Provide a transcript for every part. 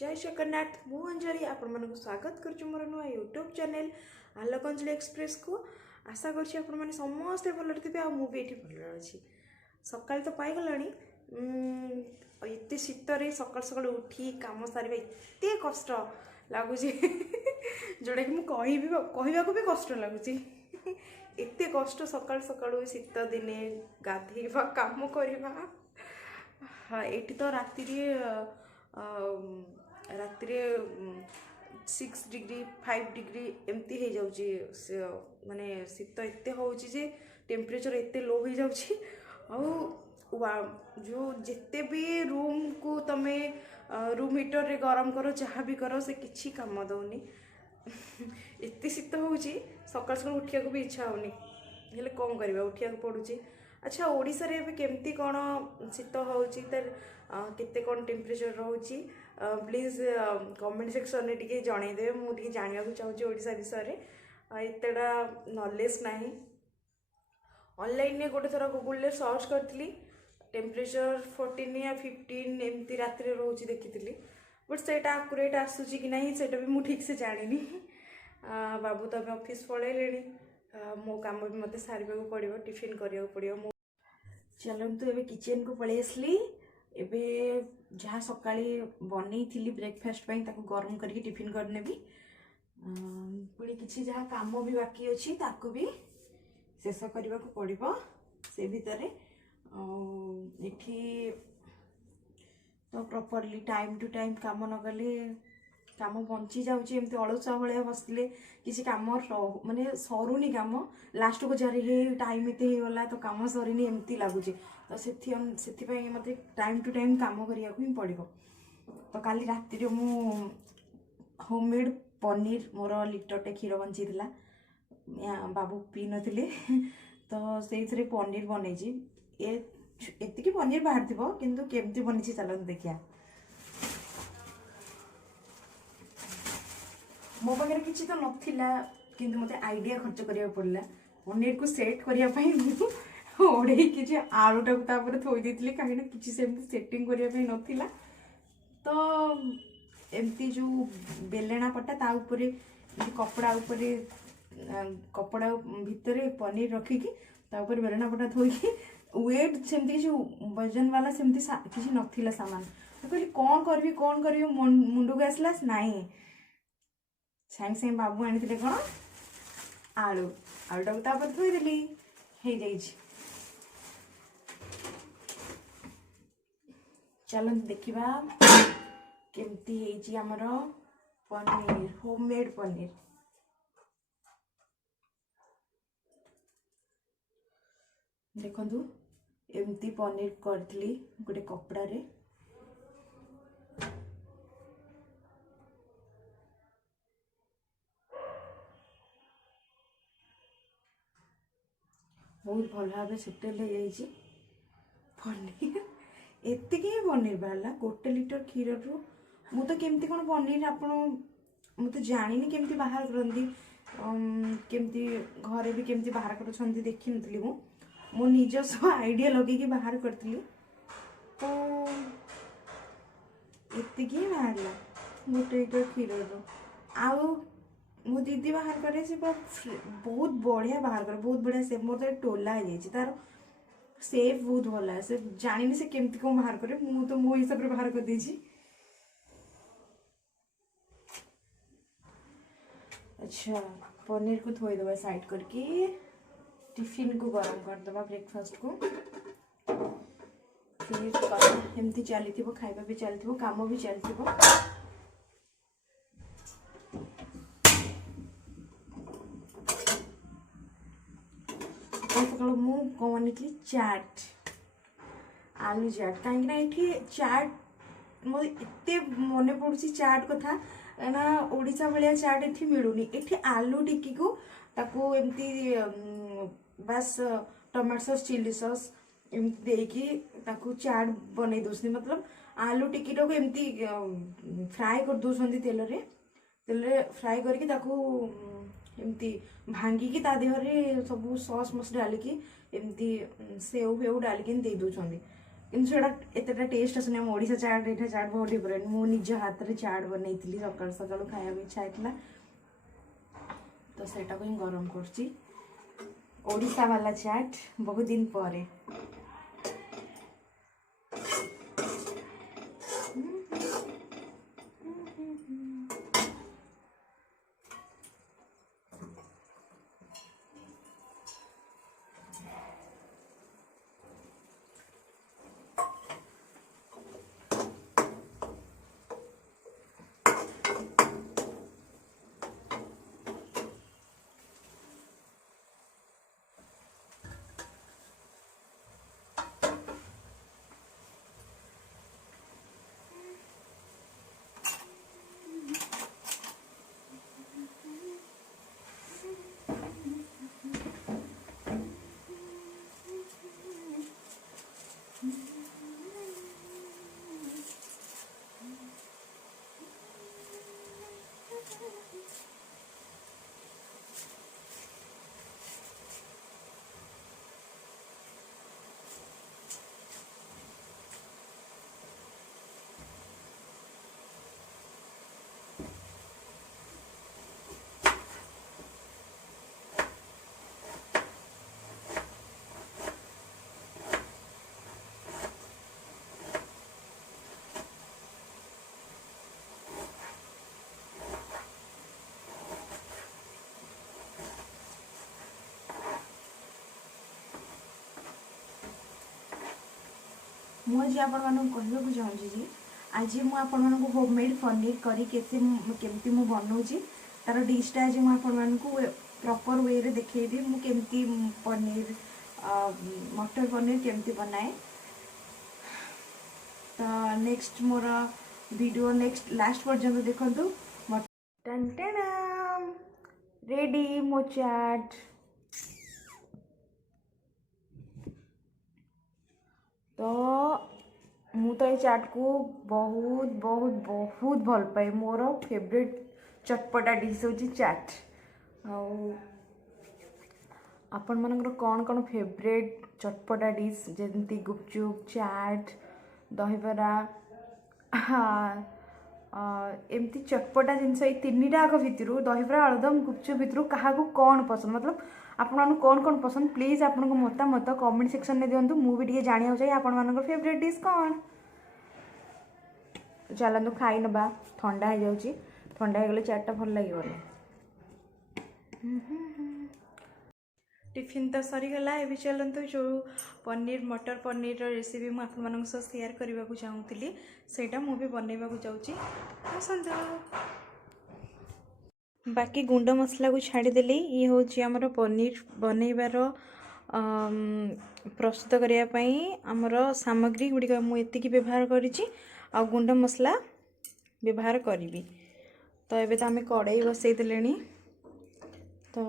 जय जगन्नाथ मु अंजलि आपण मानक स्वागत करछु मोर नुआ यूट्यूब चैनल आलोक अंजलि एक्सप्रेस को। आशा करछि आपण माने समस्त भल थे आ मु भी भल अच्छी। सकाल तो पाई गलानी एत शीतरे सकाल सकाल उठी काम सारे एत कष्ट लगुच जोटा कि कहवा भी कष्ट लगुच एत कष्ट सकाल सकाल शीत दिने गाधेवा काम करवा। हाँ ये तो राति राति 6 डिग्री 5 डिग्री एमती हो जाऊँगी माने शीत एत हो टेम्परेचर एत लो हो जाऊँगी जो जिते भी रूम को तमे रूम हीटर रे गरम करो जहाँ भी करो से किसी काम दौनी एत शीत हो सकाल सकाल उठा को भी इच्छा होनी हेल्ले कौन करवा उठा पड़ुची। अच्छा ओडिशा रे एबे केमती कौन शीत होउची तर केते कौन टेम्परेचर रोची प्लीज कमेंट सेक्शन रे टिके जणाई देबे मु टिके जानिया को चाहूची ओडिशा विषय रे एतेडा नॉलेज नाही। ऑनलाइन ने गोटे थरा गूगल रे सर्च करथली टेम्परेचर 14 या 15 एमती राति रे रोची देखितली बट सेटा एक्यूरेट आसुची कि नाही सेटा भी मु ठीक से जानिनी। बाबू तो ऑफिस पळेलेनी मो काम भी मत सारे पड़ो टिफिन करिया पड़ो मो चलतु एबे किचन को पलि आसली एबे जहाँ सकाळी बनै थी ब्रेकफास्ट पाई ताको गरम करके टिफिन करनेबी पुणी किछि जहाँ काम भी बाकी अच्छी ताको भी शेष करने को पड़ो से भितर एठी तो प्रॉपर्ली टाइम टू टाइम काम न गले काम बंची जाऊँगी एमती अलुआ भाया बसले किसी काम माने सरुनी काम लास्ट को जार हे टाइम एत होगा तो काम सरीनी एमती लगुच तो से मत टाइम टू टाइम काम करने को ही पड़ो। तो काली राति मु होममेड पनीर मोर लिटरटे क्षीर बंची बाबू पी नथिले तो से पनीर बन एति पनीर बाहर थी किंतु केमती बनी चलते देखिया। मो पाखे किसी तो नाला कि मत आइडिया खर्च करा पड़ा पनीर को सेट करने ओढ़े कि आलूटा को थोड़ी देती कहीं किसी सेटिंग करने नाला तो एमती जो बेलना पटा ता उपरे कपड़ा उपरे कपड़ा भितर पनीर रखिकी तापर बेलना पटा थोड़ी वेट सेमती किसी वजन वाला सेमती किसी नथिला सामान तो कहली कौन करी मुंड को आसला नाई साइंग साइंग बाबू आनी कौन आलू आलूटा को तापर थोईदेली हो जाइए। चलते देखा केमती आमर पनीर होममेड पनीर देखु एमती पनीर करी गोटे कपड़ा रे बहुत भल भाव सेटेल हो जाइए पनीर एति पनीर बाहर गोटे लिटर क्षीर रु मु तो केमती कौन पनीर आपण मुझे जानी केमती बाहर करती केमती घरे भी केमती बाहर कर देखी नी मो निजस्व आइडिया लगे बाहर करी तो एति बाहर गोटे लिटर क्षीर रु आउ मो दीदी बाहर करे से बहुत बढ़िया बाहर करे बहुत बढ़िया से मोर तो टोला हो जाए तार सेफ बहुत भल है से जानी से केमती कौन बाहर करे मु तो मो हिसाब से बाहर कर देछि। अच्छा पनीर को थोई दबा साइड करके टिफिन को गरम कर दबा ब्रेकफास्ट को फिर एमती चली खाଇବା भी चली काम भी चली। सकाल मु कौन बनी चाट आलू चाट कहीं चाट मत एत मन पड़ू चाट कथा ना ओडिशा भाया चाट ये मिलूनी ये आलू टिकी को ताको एमती बस टमाटो सॉस चिली सॉस एमती देकी ताको चाट बन दौरान मतलब आलू टिकीटा को एमती फ्राए कर दौरान तेल फ्राए करके ताको एमती भांगिकी ता देहरे सब सॉस मस डालिकी एमती सेव फेव डालिकी दे दौरान କିନ୍ତୁ ସେଇଟା ଏତେଟା ଟେଷ୍ଟ ଆସୁନି। ଆମ ଓଡ଼ିଶା ଚାଟ୍ ଏଇଟା ଚାଟ୍ ବହୁତ ଡିଫରେଣ୍ଟ। ମୁଁ ନିଜ ହାତରେ ଚାଟ୍ ବନେଇଥିଲି ସକାଳୁ ସକାଳୁ ଖାଇବାକୁ ଇଚ୍ଛା ହେଇଥିଲା ତ ସେଇଟାକୁ ହିଁ ଗରମ କରୁଛି। ଓଡ଼ିଶା ବାଲା ଚାଟ୍ ବହୁତ ଦିନ ପରେ। ମୁଁ ଆଜି ଆପଣମାନଙ୍କୁ କହିବାକୁ ଚାହୁଁଛି ଯେ ଆଜି ମୁଁ ଆପଣମାନଙ୍କୁ ହୋମମେଡ୍ ପନିର କରି କେମିତି ମୁଁ ବନଉଛି ତାର ଡିଶ୍ଟା ଆଜି ମୁଁ ଆପଣମାନଙ୍କୁ ପ୍ରପର ୱେରେ ଦେଖେଇବି। ମୁଁ କେମିତି ପନିର ମଟର ପନିର କେମିତି ବନାଏ। ତ ନେକ୍ସଟ मोर वीडियो नेक्स्ट लास्ट पर्यंत देखंतु। रेडी मो चाट। तो मु तो ये चाट को बहुत बहुत बहुत भल पाए। मोर फेवरेट चटपटा डिश हूँ चाट। आपण मानकर कौन कौन फेवरेट चटपटा डिश जमी गुपचुप चाट दहीबरा एमती चटपटा जिनस ये तीन टाक भितर दहीबरा आलुदम गुपचुप भितर क्या कौन पसंद मतलब आपन कौन कौन पसंद प्लीज आपन मतामत कमेंट सेक्शन में दिंतु। मुझे भी जाना चाहिए आपण मान फेवरेट डिश कौन। चलतु खाई नवा ठंडा हो जाऊँगी ठंडा हो गले चाटा भल लगे। टिफिन तो सरीगला ए चलतु जो पनीर मटर पनीर रेसिपी मुझे आपण सेयार करने को चाहूँगी सेटा मुझे बनवा जाऊँगी पसंद। बाकी गुंड मसला को छाड़देली ये हूँ आमर पनीर बनइबार प्रस्तुत करने आमर सामग्री गुड़िक मुझे व्यवहार करी आ गुंड मसला व्यवहार करी। तो ये तो आम कड़ाई बसई देले तो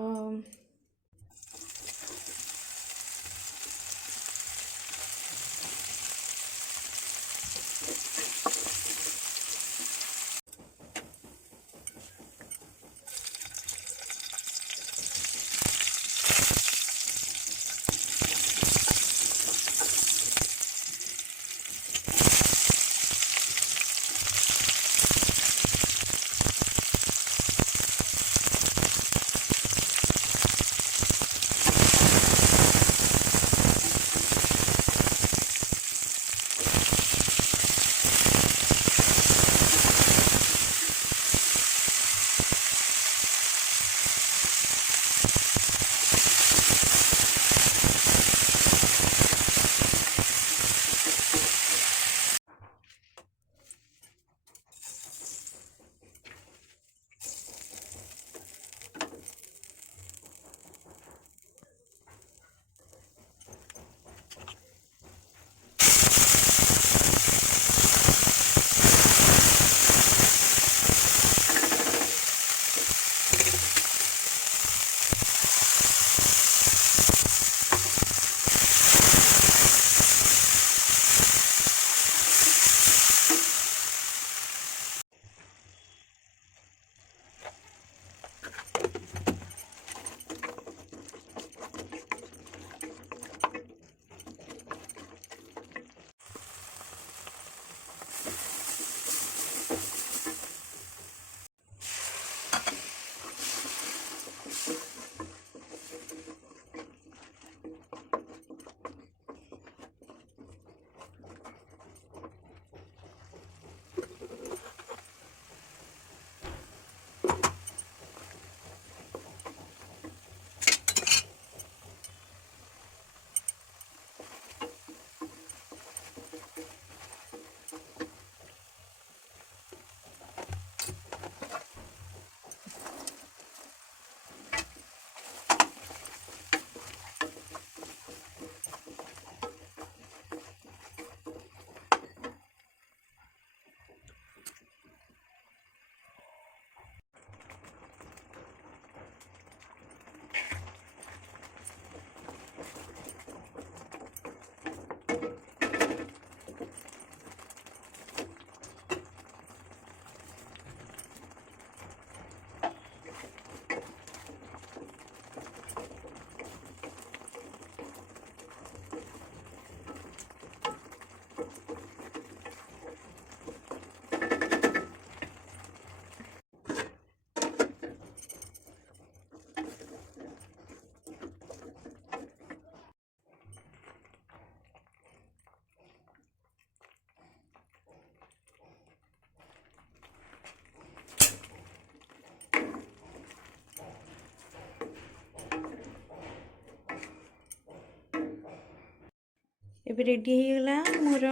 एबे रेडी हो गला मोर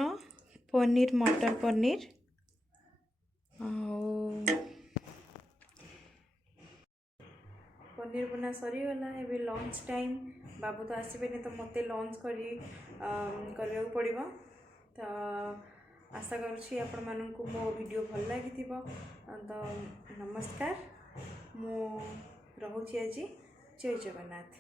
पनीर मटर पनीर पनीर बना सरीगला। एबे लंच टाइम बाबू तो आसबे तो मत लंच करने पड़ो। तो आशा करुँची आपण मानू मो वीडियो भल लगी। तो नमस्कार, मु रहुची आज। जय जगन्नाथ।